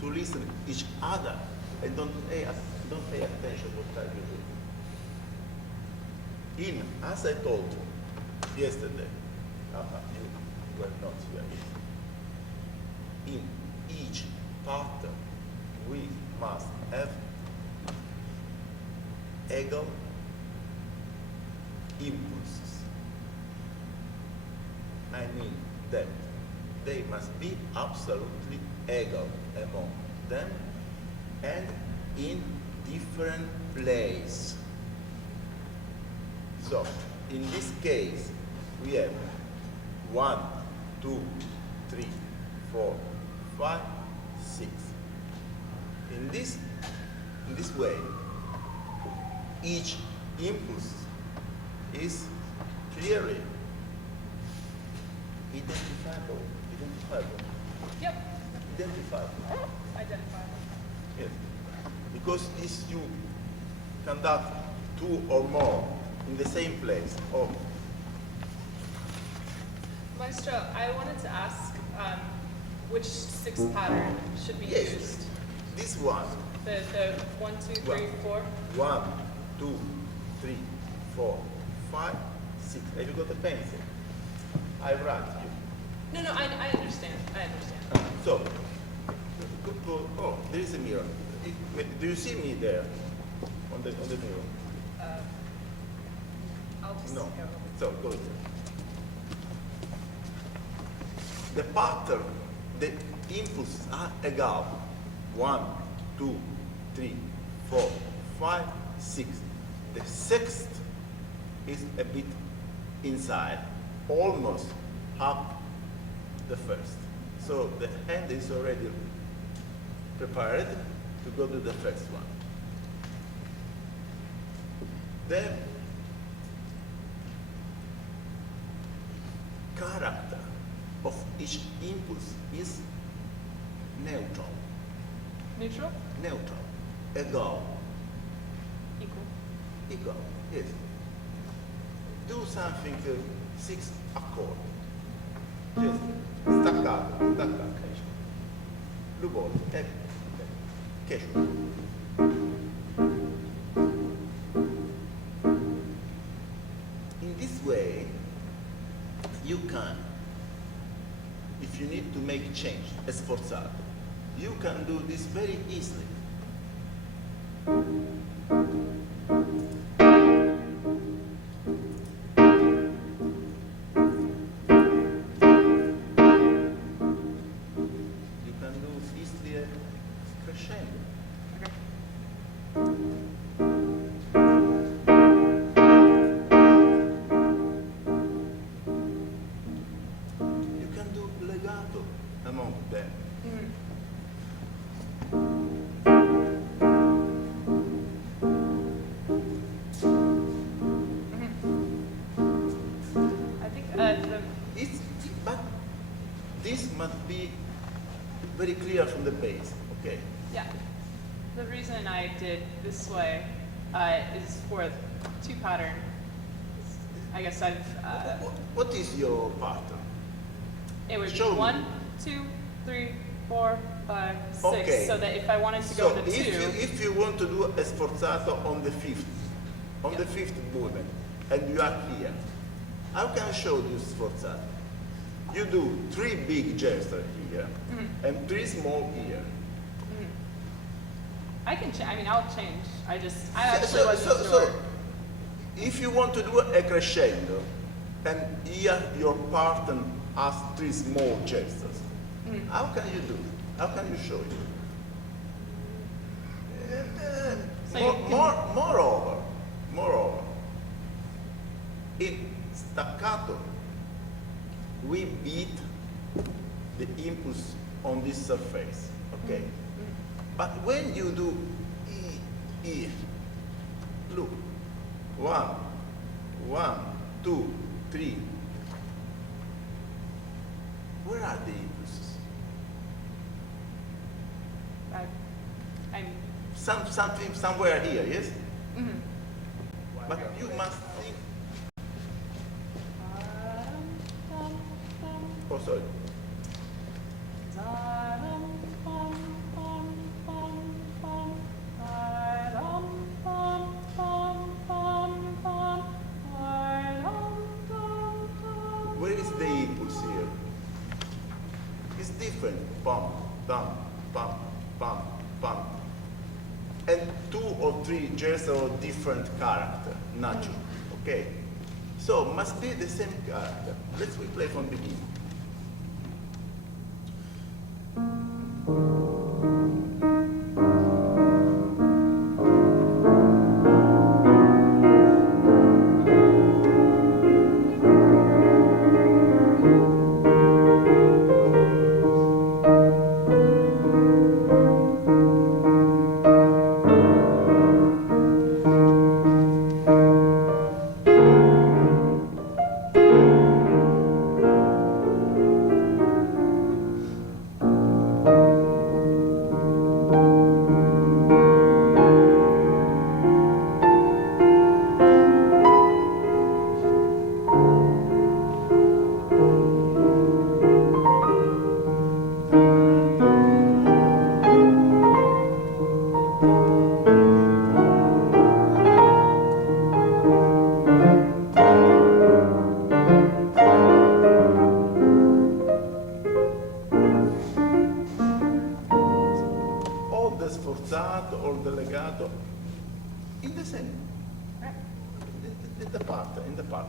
to listen each other and don't pay attention what are you doing. As I told you yesterday, you were not here. In each pattern, we must have equal impulses. I mean that they must be absolutely equal among them and in different places. So, in this case, we have 1, 2, 3, 4, 5, 6. In this way, each impulse is clearly identifiable. Yep. Identifiable. Identifiable. Yes. Because if you conduct 2 or more in the same place, or Maestro, I wanted to ask which 6 pattern should be used? This one. The 1, 2, 3, 4? 1, 2, 3, 4, 5, 6. Have you got a pencil? I write you. No, I understand. So, oh, there is a mirror. Do you see me there on the mirror? I'll just No. go. So, go here. The pattern, the impulses are equal. 1, 2, 3, 4, 5, 6. The 6th is a bit inside, almost up the 1st. So the hand is already prepared to go to the 1st one. The character of each impulse is neutral. Neutral? Neutral. Equal. Equal. Yes. Do something 6 accord. Yes. Staccato. Lubol. Casual. In this way, you can, if you need to make change, sforzato, you can do this very easily. You can do easily crescendo. You can do legato among them. I think But this must be very clear from the base, okay? yeah. The reason I did this way is for 2 pattern. I guess I've What is your pattern? it was Show me. 1, 2, 3, 4, 5, 6. Okay. So that if I wanted to go So to 2, if you want to do a sforzato on the 5th, the 5th movement, and you are here, how can I show you sforzato? You do 3 big gestures here and 3 small here. I can change. I mean, I'll change. I actually wasn't sure. So, if you want to do a crescendo, and here your partner has 3 small gestures, how can you do? How can you show it? So you can- Moreover, in staccato, we beat the impulse on this surface, okay? But when you do E, look, 1, 2, 3. Where are the impulses? I'm Something somewhere here, yes? But you must think. Oh, sorry. pump, pump, pump, pump, pump. And 2 or 3 gestures of different character, natural, okay? So must be the same character. Let's play from beginning. Sforzato or the legato in the same, in the part.